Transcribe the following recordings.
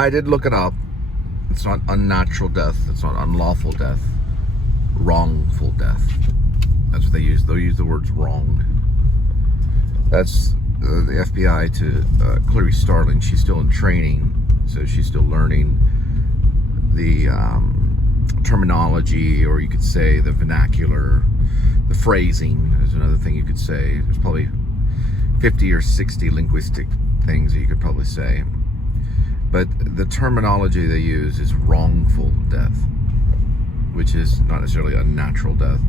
I did look it up. It's not unnatural death. It's not unlawful death. Wrongful death. That's what they use. They'll use the words wrong. That's the FBI to Clarice Starling. She's still in training, so she's still learning the terminology, or you could say the vernacular, the phrasing is another thing you could say. There's probably 50 or 60 linguistic things that you could probably say. But the terminology they use is wrongful death, which is not necessarily a natural death.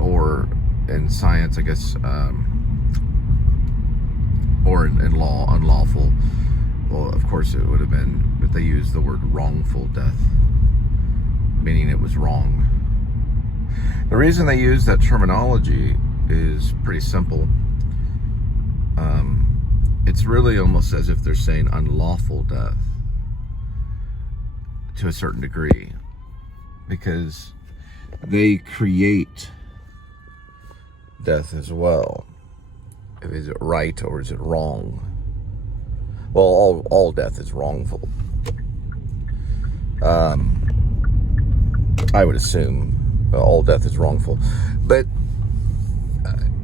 Or in science, I guess, or in law, unlawful. Well, of course it would have been, but they used the word wrongful death, meaning it was wrong. The reason they use that terminology is pretty simple. It's really almost as if they're saying unlawful death to a certain degree, because they create death as well. Is it right or is it wrong? Well, all death is wrongful. I would assume all death is wrongful, but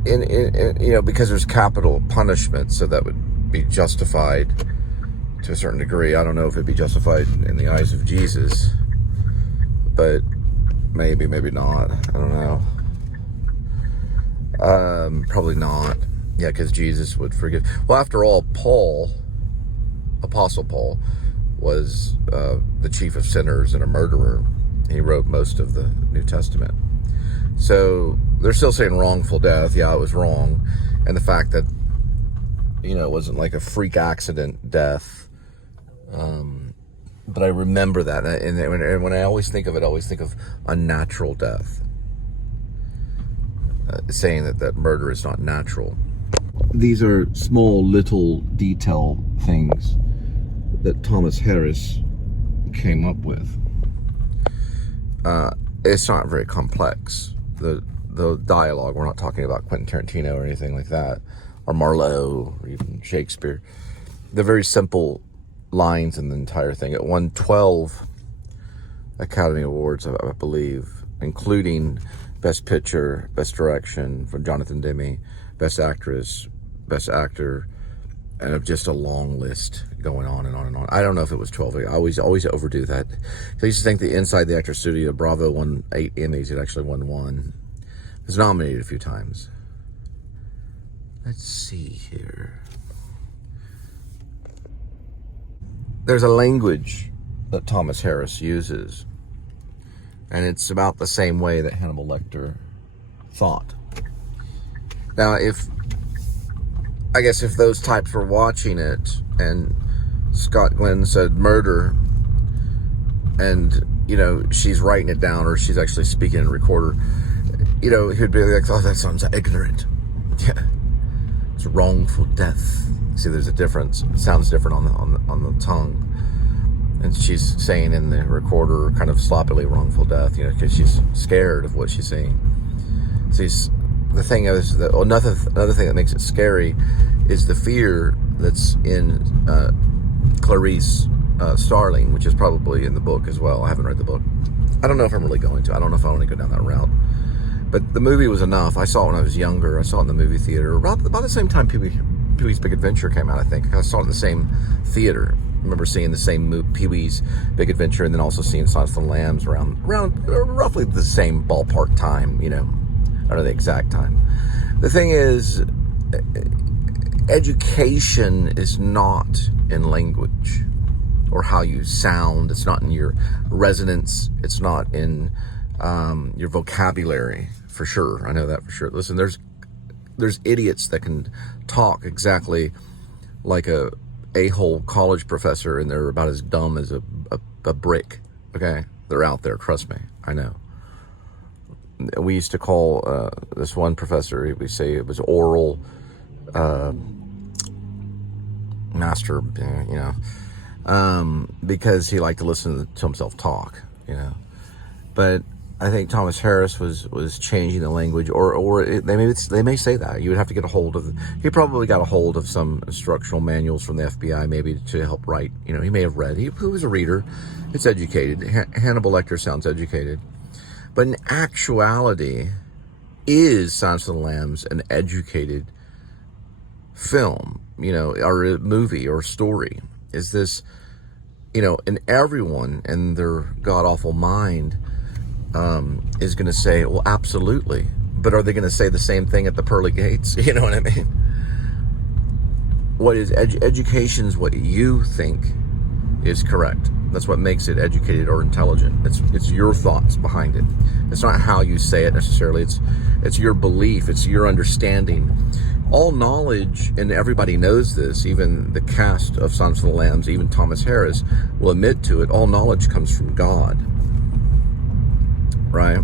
in because there's capital punishment, so that would be justified to a certain degree. I don't know if it'd be justified in the eyes of Jesus, but maybe not. I don't know. Probably not. Yeah, because Jesus would forgive. Well, after all, Apostle Paul, was the chief of sinners and a murderer. He wrote most of the New Testament. So they're still saying wrongful death. Yeah, it was wrong. And the fact that, it wasn't like a freak accident death. But I remember that. And when I always think of it, I always think of unnatural death. Saying that murder is not natural. These are small little detail things that Thomas Harris came up with. It's not very complex. The dialogue, we're not talking about Quentin Tarantino or anything like that, or Marlowe, or even Shakespeare. They're very simple lines in the entire thing. It won 12 Academy Awards, I believe, including Best Picture, Best Direction from Jonathan Demme, Best Actress, Best Actor, and of just a long list going on and on and on. I don't know if it was 12. I always overdo that. I used to think the Inside the Actor Studio, Bravo won 8 Emmys. It actually won 1. It was nominated a few times. Let's see here. There's a language that Thomas Harris uses, and it's about the same way that Hannibal Lecter thought. Now, if those types were watching it and Scott Glenn said murder, and, she's writing it down, or she's actually speaking in a recorder, he'd be like, oh, that sounds ignorant. Yeah, it's wrongful death. See, there's a difference. It sounds different on the tongue. And she's saying in the recorder kind of sloppily wrongful death, because she's scared of what she's saying. See, the thing is that another thing that makes it scary is the fear that's in Clarice Starling, which is probably in the book as well. I haven't read the book. I don't know if I'm really going to. I don't know if I want to go down that route. But the movie was enough. I saw it when I was younger. I saw it in the movie theater about the same time Pee-wee's Big Adventure came out, I think. I saw it in the same theater. I remember seeing the same Pee-wee's Big Adventure, and then also seeing Silence of the Lambs around roughly the same ballpark time, I don't know the exact time. The thing is, education is not in language or how you sound. It's not in your resonance. It's not in your vocabulary, for sure. I know that for sure. Listen, there's idiots that can talk exactly like a-hole college professor, and they're about as dumb as a brick. Okay, they're out there. Trust me, I know. We used to call this one professor, we say it was oral master, because he liked to listen to himself talk, But I think Thomas Harris was changing the language, or they may say that you would have to get a hold of. He probably got a hold of some instructional manuals from the FBI, maybe to help write. You know, he may have read. He was a reader. It's educated. Hannibal Lecter sounds educated, but in actuality, is Silence of the Lambs an educated film? You know, or a movie or story? Is this, you know, and everyone in their god awful mind is going to say, well, absolutely. But are they going to say the same thing at the pearly gates? You know what I mean? What is education is what you think is correct. That's what makes it educated or intelligent. It's your thoughts behind it. It's not how you say it necessarily. It's your belief. It's your understanding. All knowledge, and everybody knows this, even the cast of Silence of the Lambs, even Thomas Harris will admit to it, all knowledge comes from God. Right?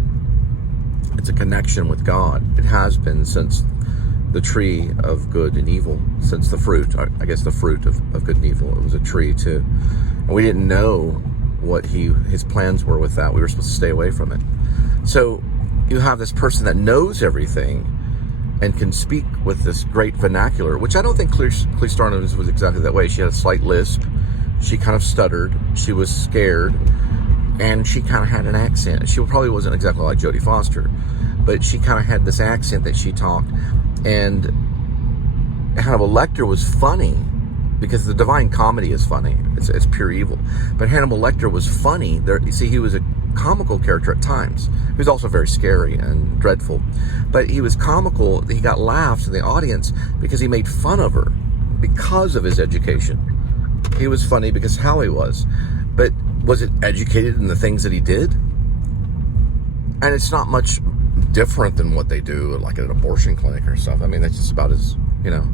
It's a connection with God. It has been since the tree of good and evil, since the fruit, I guess the fruit of good and evil. It was a tree too. And we didn't know what his plans were with that. We were supposed to stay away from it. So you have this person that knows everything and can speak with this great vernacular, which I don't think Cleese Starnes was exactly that way. She had a slight lisp. She kind of stuttered. She was scared. And she kind of had an accent. She probably wasn't exactly like Jodie Foster, but she kind of had this accent that she talked. And Hannibal Lecter was funny because the Divine Comedy is funny. It's pure evil. But Hannibal Lecter was funny. You see, he was a comical character at times. He was also very scary and dreadful. But he was comical. He got laughs in the audience because he made fun of her because of his education. He was funny because how he was. But was it educated in the things that he did? And it's not much different than what they do like at an abortion clinic or stuff. I mean, that's just about as, you know.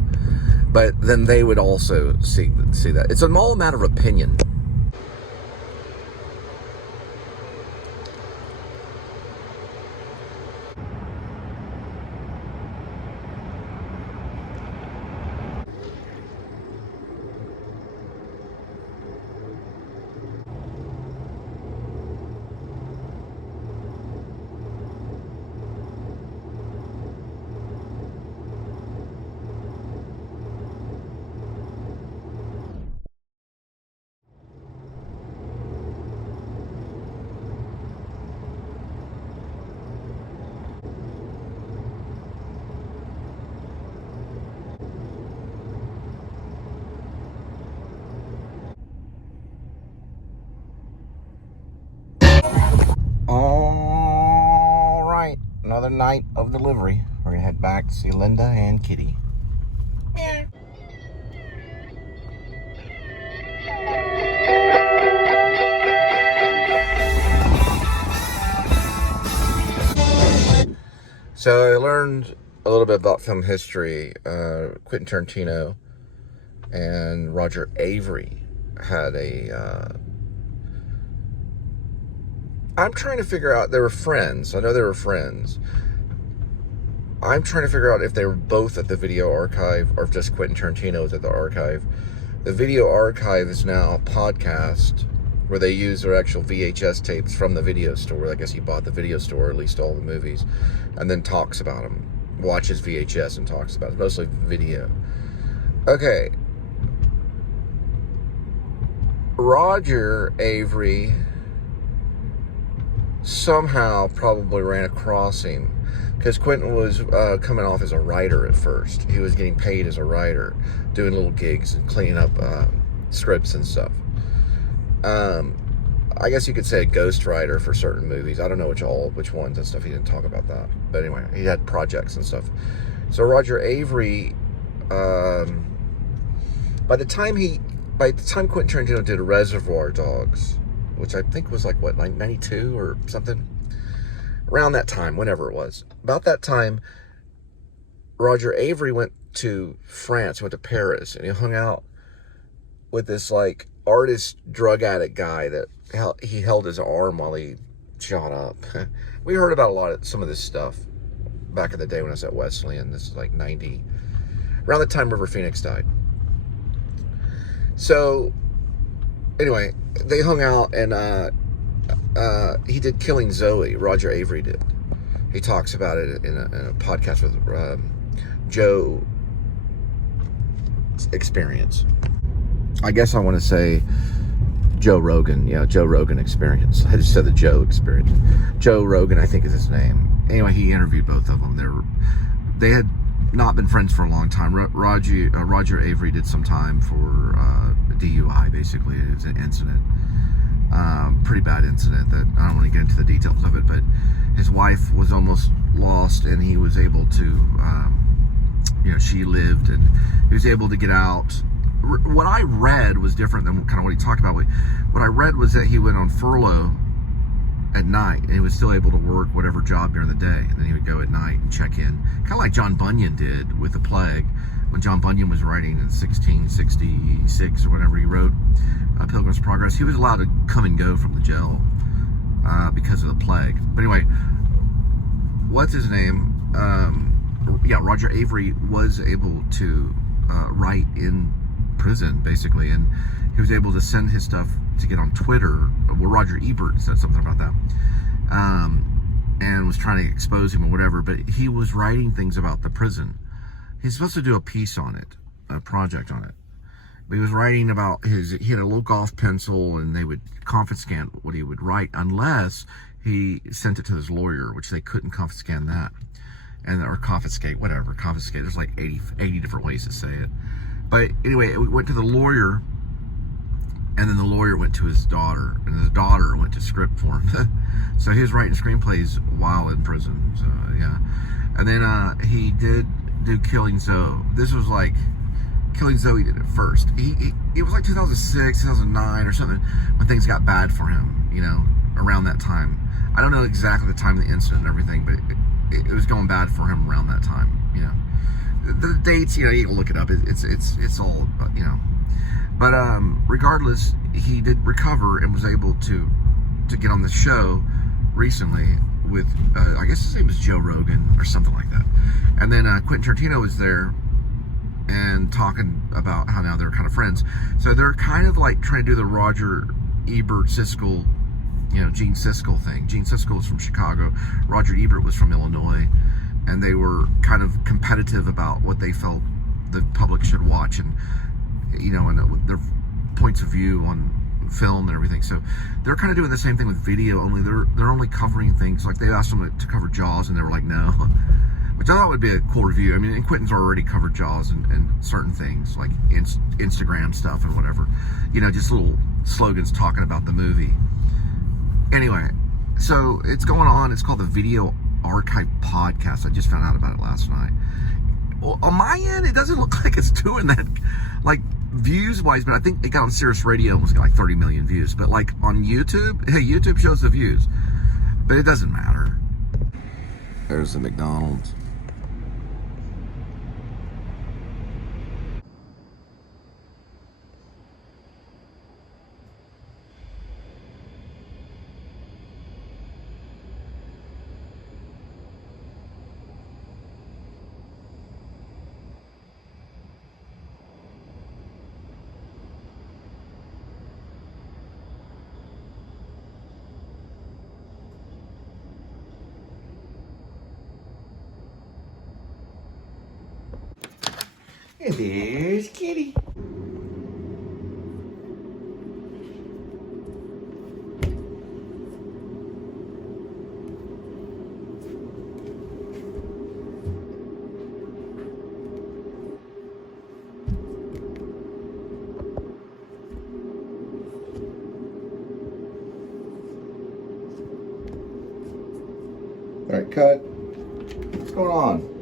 But then they would also see that. It's all a matter of opinion. All right, another night of delivery. We're gonna head back to see Linda and Kitty. Yeah. So I learned a little bit about film history. Quentin Tarantino and Roger Avary had a... I'm trying to figure out, they were friends. I know they were friends. I'm trying to figure out if they were both at the video archive or if just Quentin Tarantino was at the archive. The video archive is now a podcast where they use their actual VHS tapes from the video store. I guess he bought the video store, at least all the movies, and then talks about them. Watches VHS and talks about it. Mostly video. Okay. Roger Avary somehow probably ran across him because Quentin was coming off as a writer at first. He was getting paid as a writer, doing little gigs and cleaning up scripts and stuff. I guess you could say a ghostwriter for certain movies. I don't know which ones and stuff. He didn't talk about that. But anyway, he had projects and stuff. So Roger Avary, by the time Quentin Tarantino did Reservoir Dogs, which I think was like, what, 92 or something? Around that time, whenever it was. About that time, Roger Avary went to France, went to Paris, and he hung out with this, like, artist drug addict guy that he held his arm while he shot up. We heard about some of this stuff back in the day when I was at Wesleyan. This is like 90, around the time River Phoenix died. So, anyway, they hung out, and he did Killing Zoe. Roger Avary did. He talks about it in a podcast with Joe Experience. I guess I want to say Joe Rogan. Yeah, Joe Rogan Experience. I just said the Joe Experience. Joe Rogan, I think, is his name. Anyway, he interviewed both of them. They had not been friends for a long time. Roger Avary did some time for DUI, basically. It was an incident. Pretty bad incident that I don't want to get into the details of it, but his wife was almost lost, and he was able to, she lived, and he was able to get out. What I read was different than kind of what he talked about. What I read was that he went on furlough at night, and he was still able to work whatever job during the day, and then he would go at night and check in, kind of like John Bunyan did with the plague. When John Bunyan was writing in 1666 or whatever, he wrote Pilgrim's Progress, he was allowed to come and go from the jail because of the plague. But anyway, what's his name? Roger Avary was able to write in prison, basically, and he was able to send his stuff to get on Twitter. Well, Roger Ebert said something about that, and was trying to expose him or whatever, but he was writing things about the prison. He's supposed to do a piece on it, a project on it. But he was writing about he had a little golf pencil, and they would confiscate what he would write unless he sent it to his lawyer, which they couldn't confiscate that. Or confiscate, whatever, confiscate. There's like 80 different ways to say it. But anyway, it went to the lawyer, and then the lawyer went to his daughter, and his daughter went to script for him. So he was writing screenplays while in prison. So yeah. And then he did do Killing Zoe. This was like Killing Zoe did it first. It was like 2006, 2009 or something when things got bad for him, around that time. I don't know exactly the time of the incident and everything, but it was going bad for him around that time, The dates, you can look it up. It's all, But regardless, he did recover and was able to get on the show recently with, I guess his name is Joe Rogan or something like that. And then Quentin Tarantino was there and talking about how now they're kind of friends. So they're kind of like trying to do the Roger Ebert Siskel, Gene Siskel thing. Gene Siskel was from Chicago. Roger Ebert was from Illinois. And they were kind of competitive about what they felt the public should watch and, and their points of view on film and everything. So they're kind of doing the same thing with video, only they're only covering things. Like they asked them to cover Jaws, and they were like, no. Which I thought would be a cool review. I mean, and Quentin's already covered Jaws and certain things, like Instagram stuff and whatever. Just little slogans talking about the movie. Anyway, so it's going on. It's called the Video Archive Podcast. I just found out about it last night. Well, on my end, it doesn't look like it's doing that, like, views-wise, but I think it got on Sirius Radio, almost got like 30 million views. But, like, on YouTube, hey, YouTube shows the views. But it doesn't matter. There's the McDonald's. And there's Kitty. All right, cut. What's going on?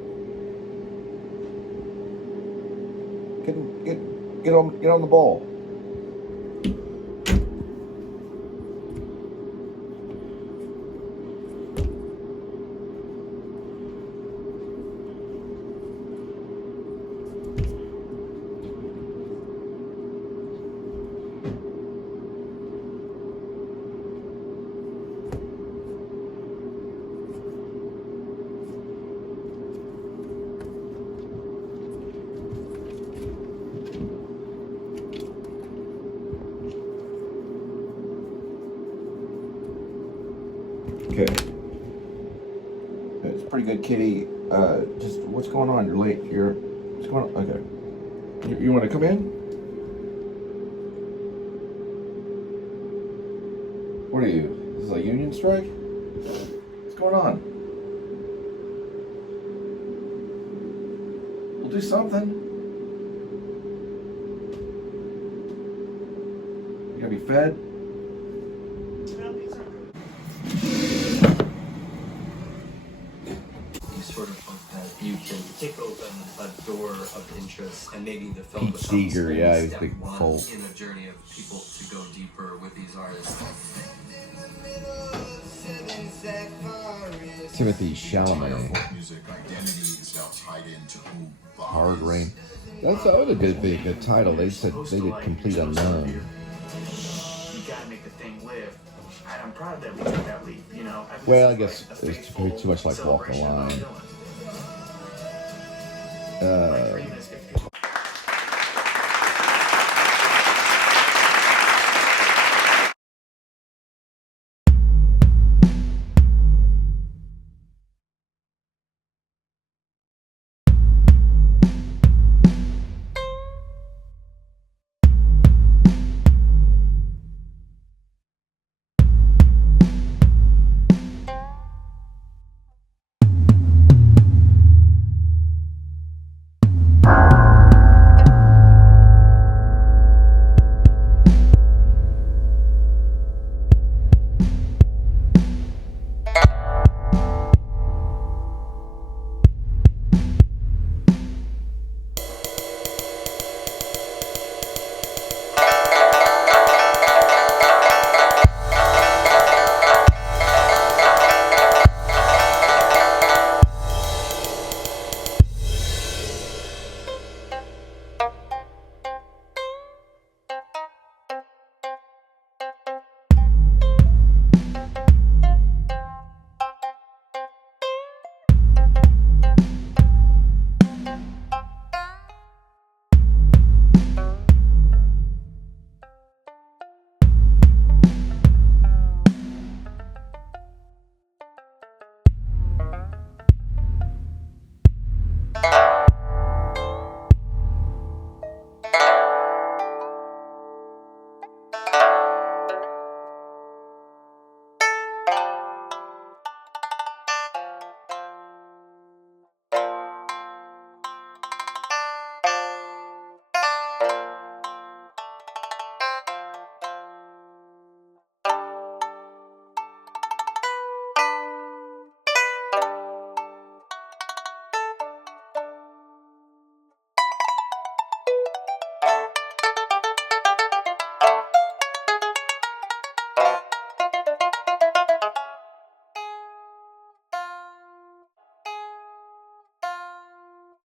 Get on the ball. Okay. It's pretty good, Kitty. Just what's going on? You're late. What's going on? Okay. You want to come in? What are you? This is a union strike? What's going on? We'll do something. You gotta be fed. Sort of hope that you can kick open a door of interest, and maybe the film Pete Seeger, yeah, he's a big fool. in a journey of people to go deeper with these artists. Timothy Chalamet. Music identity is now tied into who Hard Rain. That would have been a good title. They said they did Complete Unknown. You gotta make the thing live. And I'm proud that we took that leap, you know. Well, I guess it's too much like Walk the Line.